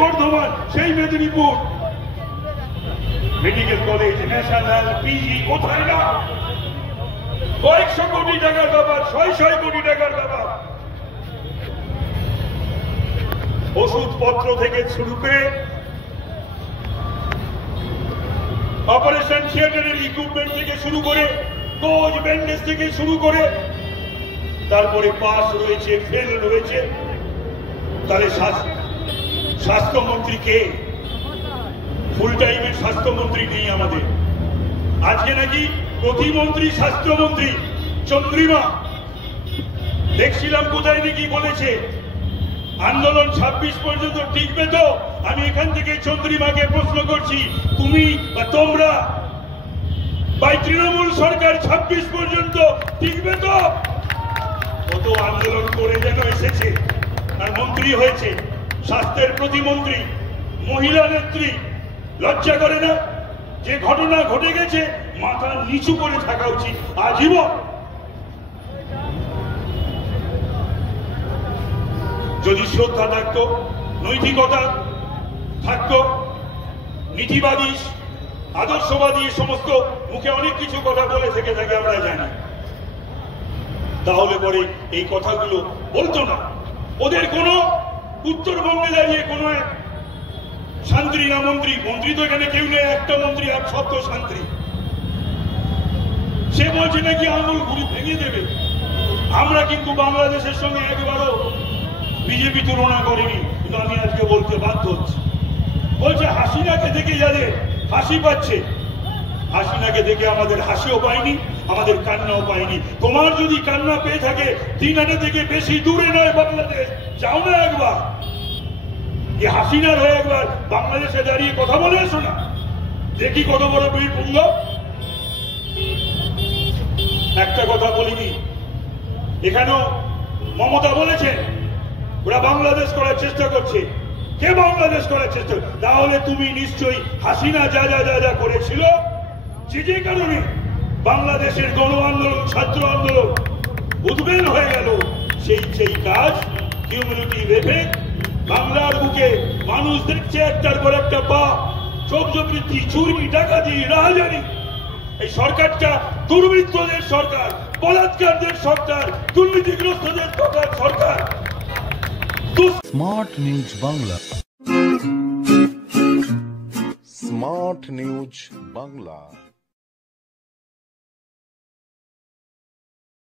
বর্ধমান, সেই Medinipur medical college, national, PG কোথায় না, কয়েকশো কোটি টাকার ব্যাপার, শয় কোটি টাকার ব্যাপার। ওষুধপত্র থেকে শুরু করে অপারেশন থিয়েটারের ইকুইপমেন্ট থেকে শুরু করে কোচ ব্যান্ডেজ থেকে শুরু করে তারপরে পাস রয়েছে, ফেল রয়েছে। তাহলে স্বাস্থ্যমন্ত্রী কে? ফুল টাইমের স্বাস্থ্যমন্ত্রী নেই আমাদের। আজকে নাকি প্রতিমন্ত্রী স্বাস্থ্যমন্ত্রী চন্দ্রিমা, দেখছিলাম কোথায় নাকি বলেছে আন্দোলন 26 পর্যন্ত টিকবে তো। আমি এখান থেকে চন্দ্রিমাকে প্রশ্ন করছি, তুমি বা তোমরা বা তৃণমূল সরকার 26 পর্যন্ত টিকবে তো? কত আন্দোলন করে যেন এসেছে আর মন্ত্রী হয়েছে, স্বাস্থ্যের প্রতিমন্ত্রী, মহিলা নেত্রী। লজ্জা করে না? যে ঘটনা ঘটে গেছে মাথা নিচু করে থাকা উচিত আজীবন। যদি শ্রদ্ধা থাকতো, নৈতিকতা থাকতো, নীতিবাদী, আদর্শবাদী, সমস্ত মুখে অনেক কিছু কথা বলে থেকে থাকে আমরা জানি, তাহলে পরে এই কথাগুলো বলতো না। ওদের কোনো উত্তরবঙ্গে দাঁড়িয়ে কোনো এক শান্তি না মন্ত্রী, মন্ত্রী তো এখানে কেউ নেই, একটা মন্ত্রী আর সত্য শান্তি, সে বলছে নাকি আঙুল ঘুরি ভেঙে দেবে। আমরা কিন্তু বাংলাদেশের সঙ্গে একবারও বিজেপি তুলনা করেনি, কিন্তু আমি আজকে বলতে বাধ্য হচ্ছি। বলছে হাসিনাকে দেখে যাদের হাসি পাচ্ছে, হাসিনাকে দেখে আমাদের হাসিও পাইনি, আমাদের কান্নাও পাইনি। তোমার যদি কান্না পেয়ে থাকে, দিনাটা থেকে বেশি দূরে নয় বাংলাদেশ, যাও না একবার, এই হাসিনার হয়ে একবার বাংলাদেশে দাঁড়িয়ে কথা বলে এসো না, দেখি কত বড় বীর পুঙ্গ। একটা কথা বলিনি, এখানেও মমতা বলেছেন ওরা বাংলাদেশ করার চেষ্টা করছে। কে বাংলাদেশ করার চেষ্টা? তাহলে তুমি নিশ্চয়ই হাসিনা যা যা যা যা করেছিল, যে কারণে বাংলাদেশের গণ আন্দোলন, ছাত্র আন্দোলন উদ্বেল হয়ে গেল, সেই কাজ কিউমুলেটিভ এফেক্ট। বাংলার বুকে মানুষ দেখছে একটার পর একটা পাপ, চৌর্যবৃত্তি, চুরি, ডাকাতি, রাহাজানি। এই সরকারটা দুর্বৃত্তদের সরকার, বলাৎকারদের সরকার, দুর্নীতিগ্রস্তদের সরকার। Smart news Bangla, smart news Bangla.